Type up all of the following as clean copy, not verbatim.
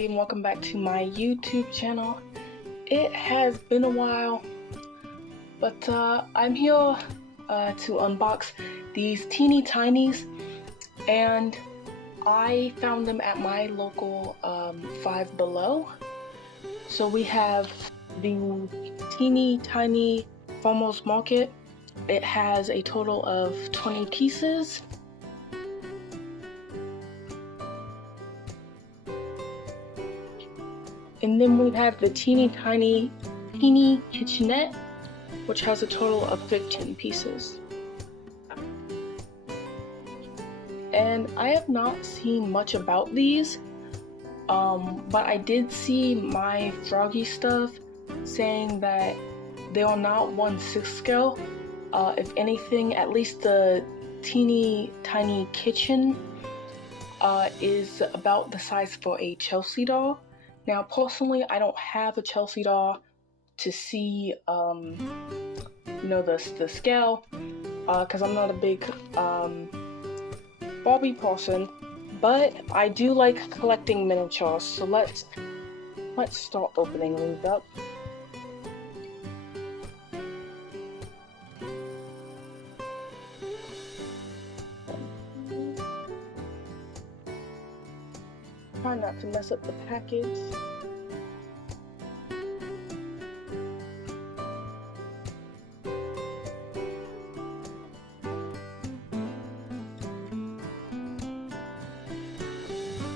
everybody, and welcome back to my YouTube channel. It has been a while, but I'm here to unbox these teeny tinies, and I found them at my local Five Below. So we have the teeny tiny farmers market. It has a total of 20 pieces. And then we have the teeny kitchenette, which has a total of 15 pieces. And I have not seen much about these, but I did see my Froggy stuff saying that they are not 1/6 scale. If anything, at least the teeny tiny kitchen is about the size for a Chelsea doll. Now, personally, I don't have a Chelsea doll to see, the scale, because I'm not a big Barbie person, but I do like collecting miniatures. So let's start opening these up. Try not to mess up the package.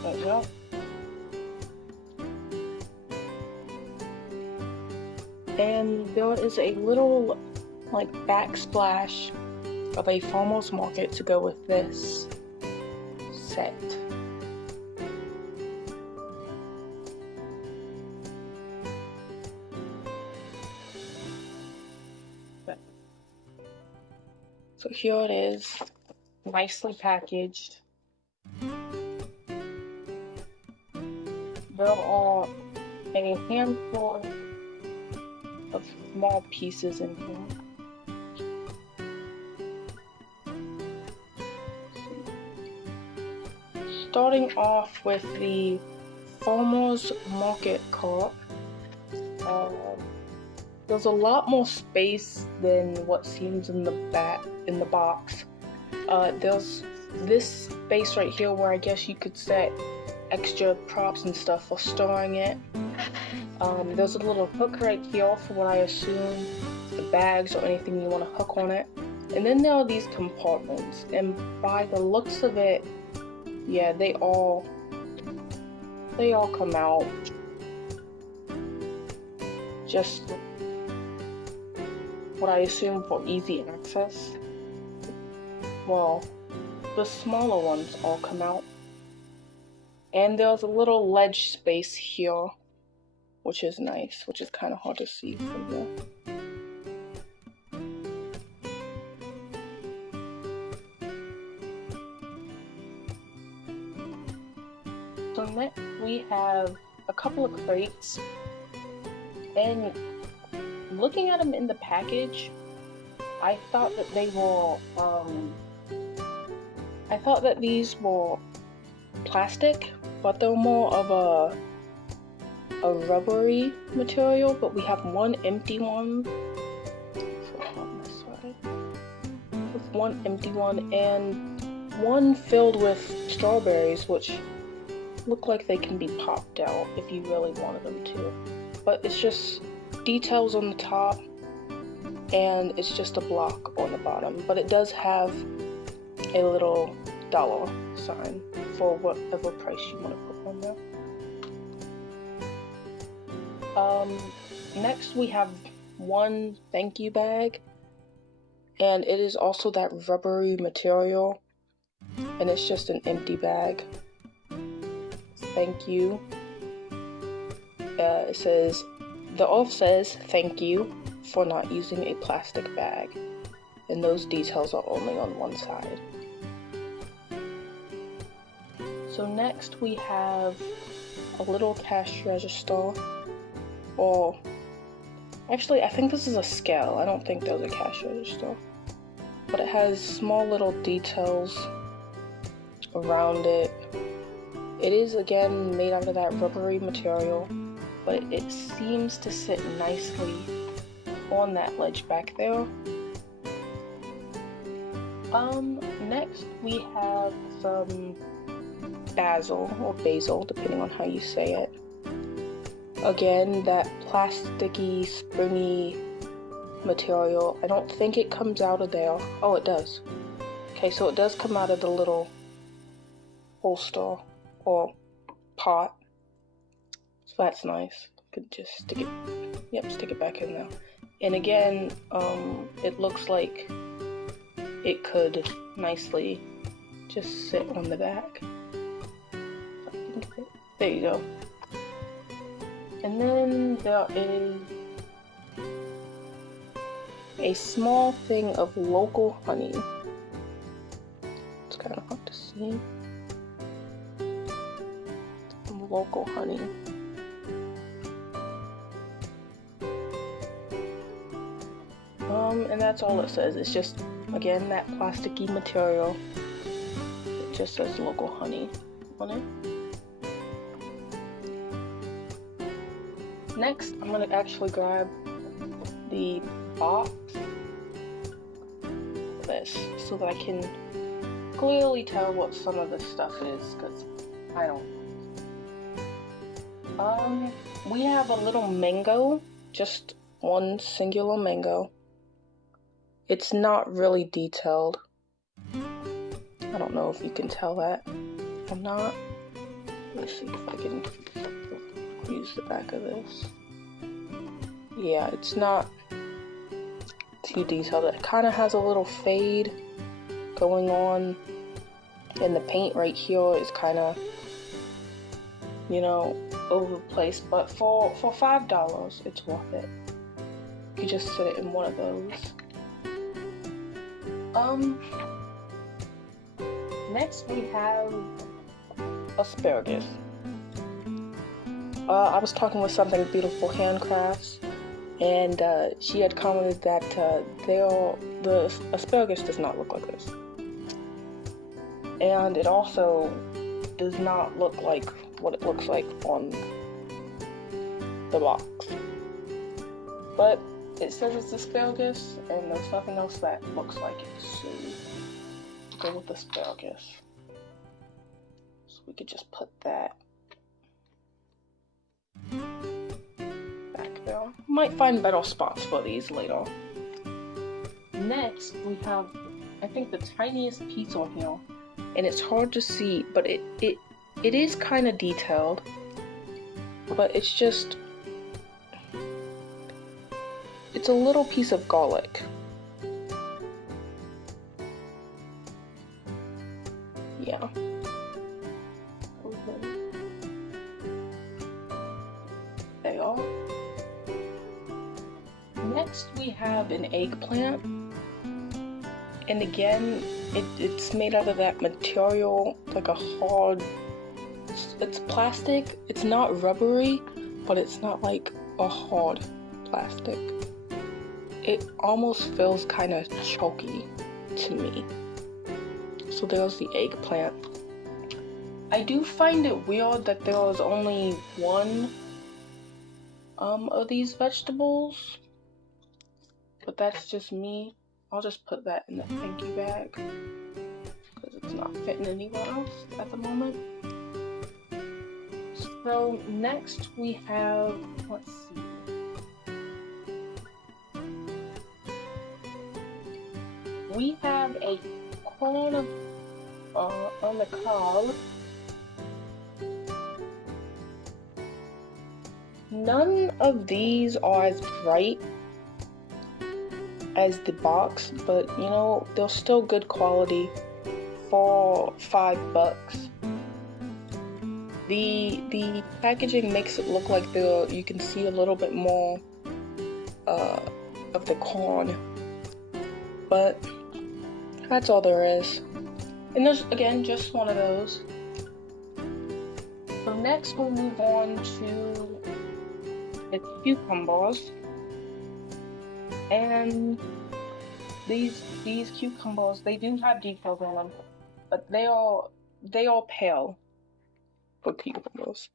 There we go. And there is a little backsplash of a farmer's market to go with this set. So here it is, nicely packaged. There are a handful of small pieces in here. Starting off with the farmer's market cart. There's a lot more space than what seems in the box. There's this space right here where I guess you could set extra props and stuff for storing it. There's a little hook right here for what I assume the bags or anything you want to hook on it. And then there are these compartments, and by the looks of it, yeah, they all come out. Just what I assume for easy access. Well, the smaller ones all come out. And there's a little ledge space here, which is nice, which is kind of hard to see from here. So next we have a couple of crates, and looking at them in the package, I thought that they were, I thought that these were plastic, but they're more of a rubbery material. But we have one empty one. On this side. With one empty one and one filled with strawberries, which look like they can be popped out if you really wanted them to. But it's just details on the top, and it's just a block on the bottom. But it does have a little dollar sign for whatever price you want to put on there. Next we have one thank you bag, and it is also that rubbery material, and it's just an empty bag. Thank you. It says, the off says thank you for not using a plastic bag, and those details are only on one side. So next we have a little cash register, or actually I think this is a scale. I don't think there's a cash register, but it has small little details around it. It is again made out of that rubbery material, but it seems to sit nicely on that ledge back there. Next we have some basil, or basil, depending on how you say it. Again, that plasticky, springy material. I don't think it comes out of there. Oh, it does. Okay, so it does come out of the little holster or pot. So that's nice. You could just stick it back in there. And again, it looks like it could nicely just sit on the back. There you go. And then there is a small thing of local honey. It's kind of hard to see. Some local honey. And that's all it says. It's just, again, that plasticky material. It just says local honey on it. Next, I'm going to actually grab the box of this so that I can clearly tell what some of this stuff is, because I don't. We have a little mango, just one singular mango. It's not really detailed. I don't know if you can tell that or not. Let's see if I can use the back of this. Yeah, it's not too detailed. It kind of has a little fade going on, and the paint right here is kind of, you know, over the place. But for $5, it's worth it. You just sit it in one of those. Next we have asparagus. I was talking with Something Beautiful Handcrafts, and she had commented that the asparagus does not look like this. And it also does not look like what it looks like on the box. But it says it's asparagus, and there's nothing else that looks like it, so go with asparagus. So we could just put that back there. Might find better spots for these later. Next, we have, I think, the tiniest piece on here, and it's hard to see, but it is kind of detailed, but it's just, it's a little piece of garlic. Yeah. There you are. Next we have an eggplant, and again it's made out of that material, like a hard, it's plastic. It's not rubbery, but it's not like a hard plastic. It almost feels kind of chalky to me. So there's the eggplant. I do find it weird that there was only one of these vegetables, but that's just me. I'll just put that in the thank you bag because it's not fitting anywhere else at the moment. So next we have, let's see. We have a corn on the cob. None of these are as bright as the box, but you know, they're still good quality for $5. The packaging makes it look like you can see a little bit more of the corn, but that's all there is. And there's, again, just one of those. So next we'll move on to the cucumbers. And these cucumbers, they do have details on them, but they are pale. for cucumbers.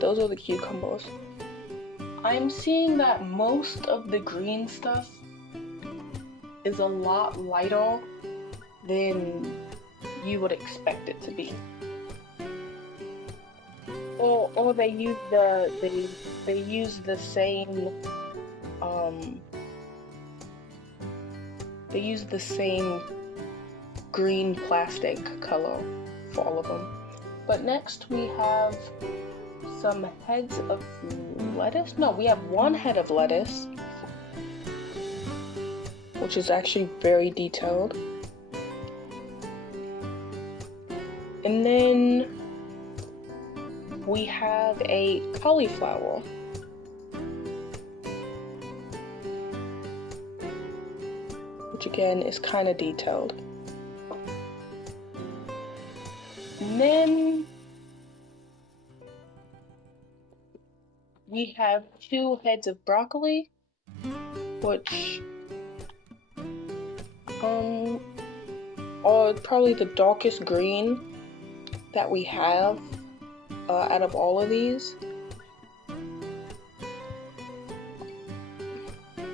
Those are the cucumbers. I'm seeing that most of the green stuff is a lot lighter than you would expect it to be. Or they use the same green plastic color for all of them. But next we have some heads of lettuce. No, we have one head of lettuce, which is actually very detailed. And then we have a cauliflower. Which again is kind of detailed. And then we have 2 heads of broccoli, which are probably the darkest green that we have out of all of these.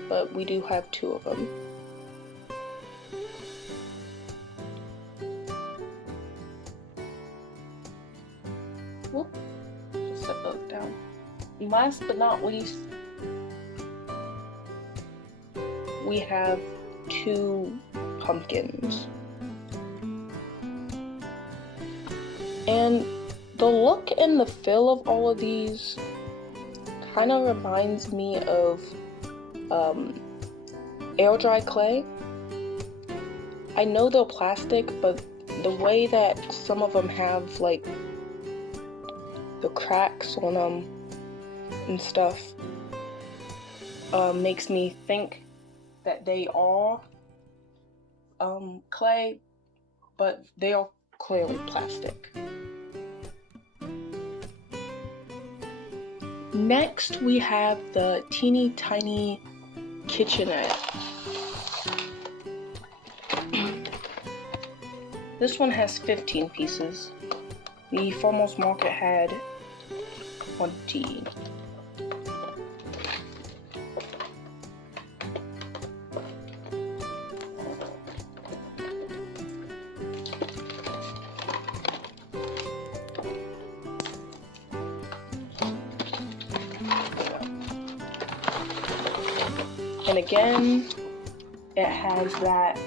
But we do have 2 of them. Whoop, just set those down. Last but not least, we have 2 pumpkins. And the look and the feel of all of these kind of reminds me of air dry clay. I know they're plastic, but the way that some of them have like the cracks on them and stuff makes me think that they are clay, but they are clearly plastic. Next we have the teeny tiny kitchenette. This one has 15 pieces. The Farmers Market had 20. And again, it has that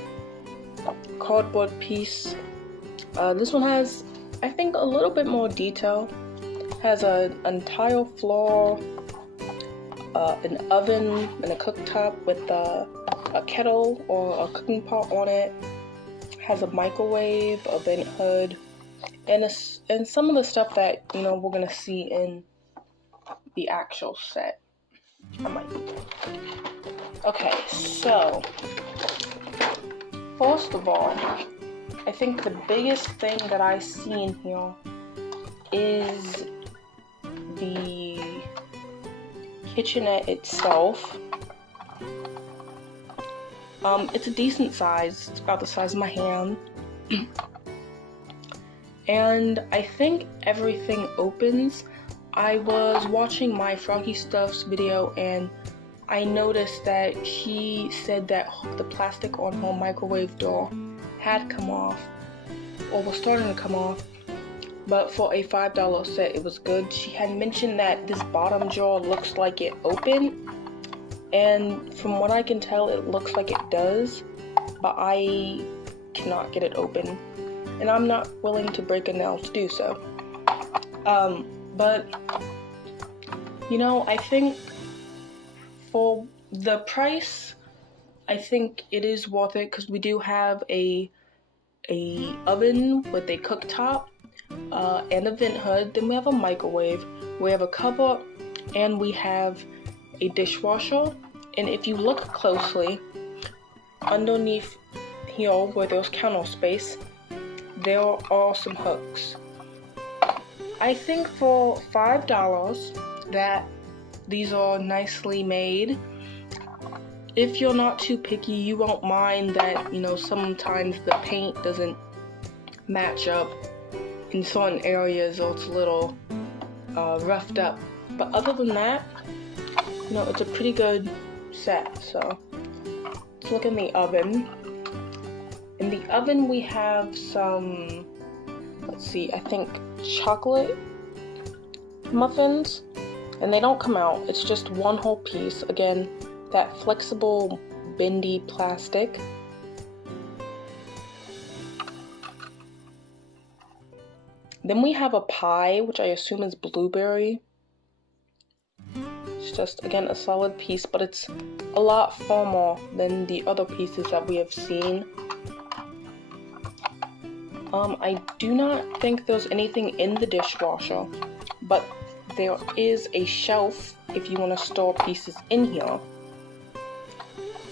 cardboard piece. This one has, I think, a little bit more detail. Has an tile floor, an oven and a cooktop with a kettle or a cooking pot on it. Has a microwave, a vent hood, and some of the stuff that we're gonna see in the actual set. I might be. Okay, so first of all, I think the biggest thing that I see in here is the kitchenette itself. It's a decent size. It's about the size of my hand. And I think everything opens. I was watching my Froggy Stuff's video and I noticed that she said that the plastic on her microwave door had come off, or was starting to come off, but for a $5 set it was good. She had mentioned that this bottom drawer looks like it opened, and from what I can tell it looks like it does, but I cannot get it open, and I'm not willing to break a nail to do so. But I think for the price, I think it is worth it, because we do have a oven with a cooktop and a vent hood. Then we have a microwave, we have a cupboard, and we have a dishwasher. And if you look closely, underneath here where there's counter space, there are some hooks. I think for $5 that these are nicely made. If you're not too picky, you won't mind that, sometimes the paint doesn't match up in certain areas or it's a little roughed up. But other than that, you know, it's a pretty good set. So let's look in the oven. In the oven we have some, let's see, I think chocolate muffins, and they don't come out, it's just one whole piece. Again, that flexible bendy plastic. Then we have a pie, which I assume is blueberry. It's just, again, a solid piece, but it's a lot firmer than the other pieces that we have seen. I do not think there's anything in the dishwasher, but there is a shelf if you want to store pieces in here.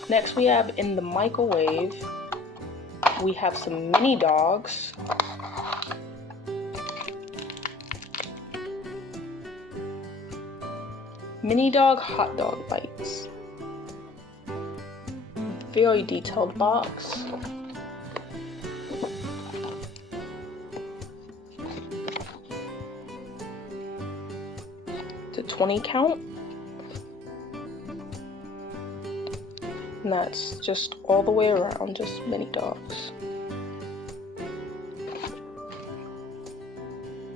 Next we have in the microwave, we have some mini dogs. Mini dog hot dog bites. Very detailed box. It's a 20 count. And that's just all the way around, just mini dogs.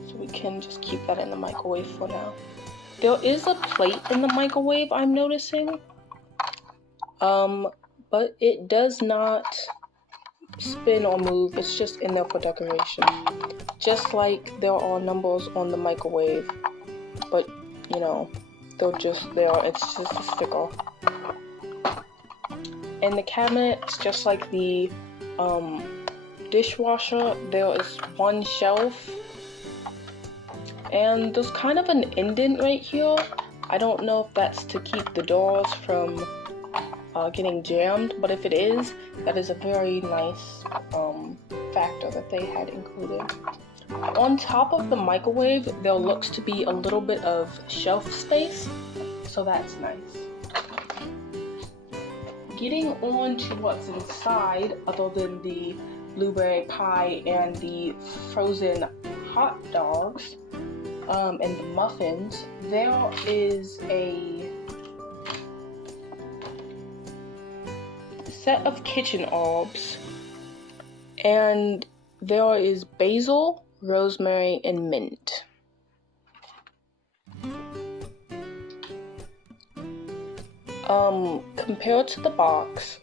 So we can just keep that in the microwave for now. There is a plate in the microwave, I'm noticing. But it does not spin or move, it's just in there for decoration. Just like there are numbers on the microwave, but you know, they're just there, it's just a sticker. In the cabinets, just like the dishwasher, there is one shelf, and there's kind of an indent right here. I don't know if that's to keep the doors from getting jammed, but if it is, that is a very nice factor that they had included. On top of the microwave, there looks to be a little bit of shelf space, so that's nice. Getting on to what's inside, other than the blueberry pie and the frozen hot dogs and the muffins, there is a set of kitchen herbs, and there is basil, rosemary, and mint. Compared to the box,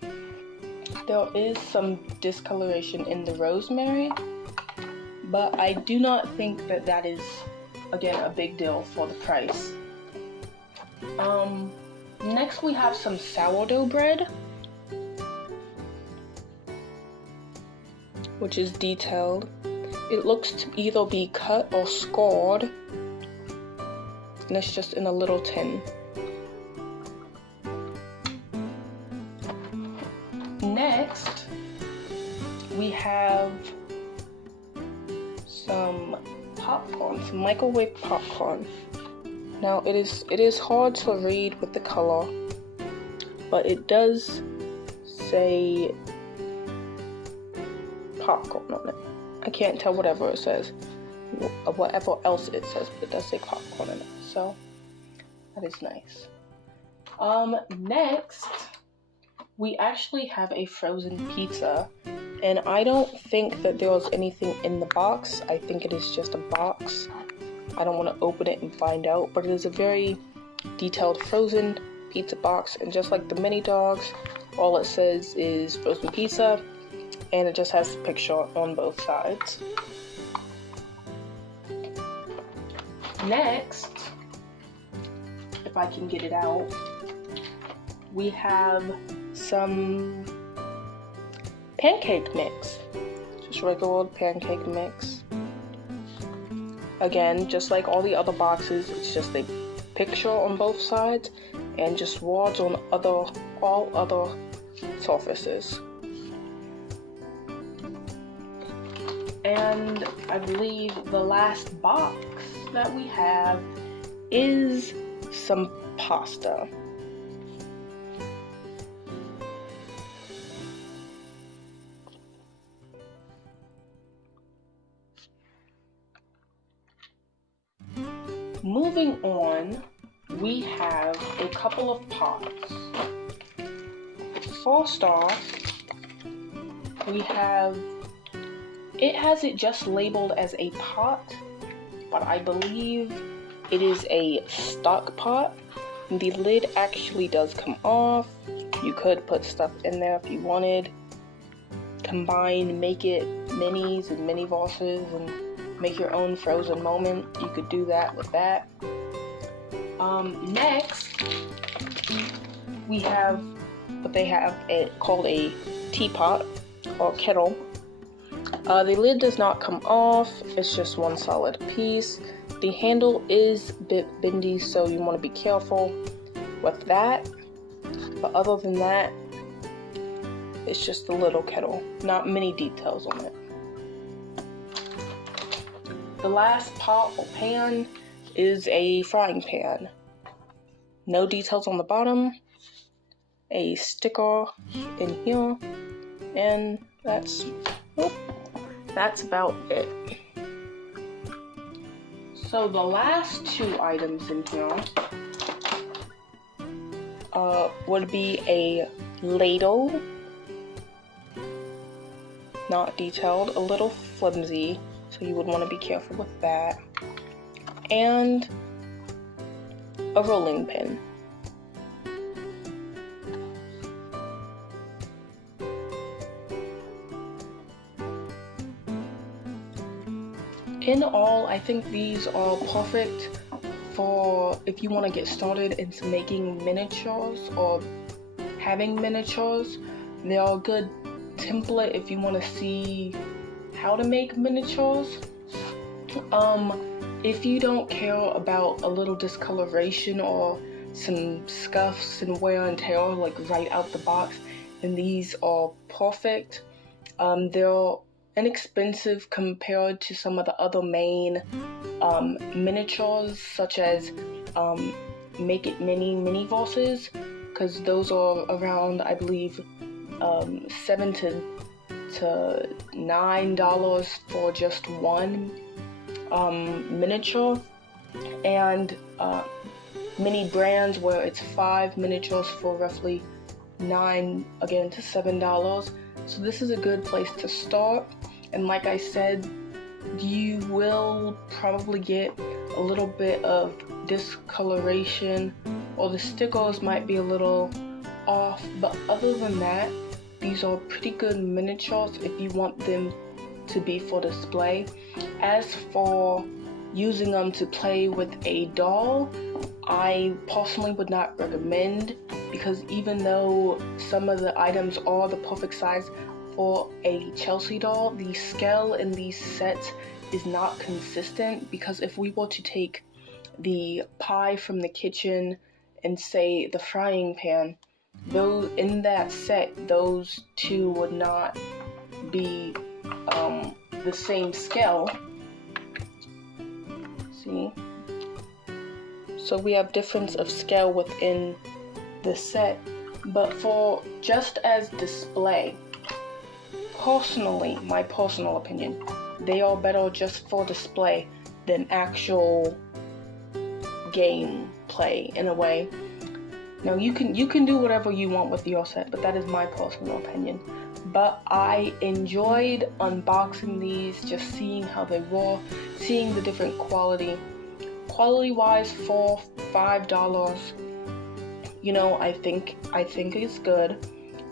there is some discoloration in the rosemary, but I do not think that that is, again, a big deal for the price. Next we have some sourdough bread, which is detailed. It looks to either be cut or scored, and it's just in a little tin. Next, we have some popcorn, some microwave popcorn. Now it is hard to read with the color, but it does say popcorn on it. I can't tell whatever it says, whatever else it says, but it does say popcorn in it, so that is nice. Next, we actually have a frozen pizza, and I don't think that there was anything in the box. I think it is just a box. I don't want to open it and find out, but it is a very detailed frozen pizza box, and just like the mini dogs, all it says is frozen pizza, and it just has a picture on both sides. Next, if I can get it out, we have some pancake mix, just regular old pancake mix. Again, just like all the other boxes, it's just a picture on both sides and just words on all other surfaces. And I believe the last box that we have is some pasta. moving on, we have a couple of pots. First off, we have, it has it just labeled as a pot, but I believe it is a stock pot. The lid actually does come off. You could put stuff in there if you wanted. Combine, make it minis and mini vases and make your own frozen moment. You could do that with that. Next, we have what they have called a teapot or kettle. The lid does not come off. It's just one solid piece. The handle is a bit bendy, so you want to be careful with that. But other than that, it's just a little kettle. Not many details on it. The last pot or pan is a frying pan. No details on the bottom. A sticker in here. And that's about it. So the last two items in here would be a ladle, not detailed, a little flimsy, so you would want to be careful with that, and a rolling pin. In all, I think these are perfect for if you want to get started into making miniatures or having miniatures. They are a good template if you want to see how to make miniatures. If you don't care about a little discoloration or some scuffs and wear and tear like right out the box, then these are perfect. They're inexpensive compared to some of the other main miniatures, such as Make It Mini vases, because those are around, I believe, $7 to $9 for just one miniature, and many brands where it's 5 miniatures for roughly $9 again to $7. So this is a good place to start. And like I said, you will probably get a little bit of discoloration, or the stickers might be a little off, but other than that, these are pretty good miniatures if you want them to be for display. As for using them to play with a doll, I personally would not recommend, because even though some of the items are the perfect size for a Chelsea doll, the scale in these sets is not consistent, because if we were to take the pie from the kitchen and say the frying pan, those in that set, those two would not be the same scale. See? So we have difference of scale within the set, but for just as display, personally, my personal opinion, they are better just for display than actual game play in a way. Now you can do whatever you want with your set, but that is my personal opinion. But I enjoyed unboxing these, just seeing how they were, seeing the different quality wise. For $5, you know, I think it's good.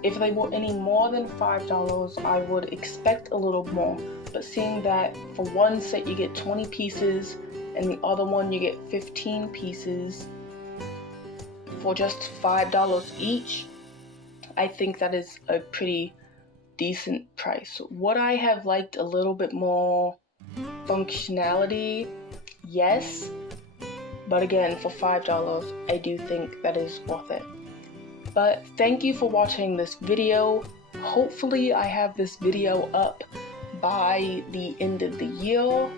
If they were any more than $5, I would expect a little more. But seeing that for one set you get 20 pieces and the other one you get 15 pieces for just $5 each, I think that is a pretty decent price. Would I have liked a little bit more functionality? Yes. But again, for $5, I do think that is worth it. But thank you for watching this video. Hopefully I have this video up by the end of the year,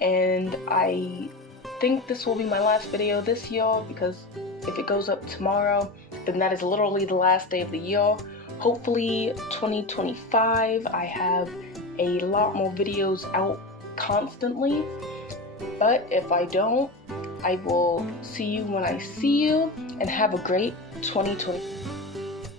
and I think this will be my last video this year, because if it goes up tomorrow, then that is literally the last day of the year. Hopefully 2025 I have a lot more videos out constantly, but if I don't, I will see you when I see you, and have a great 2020.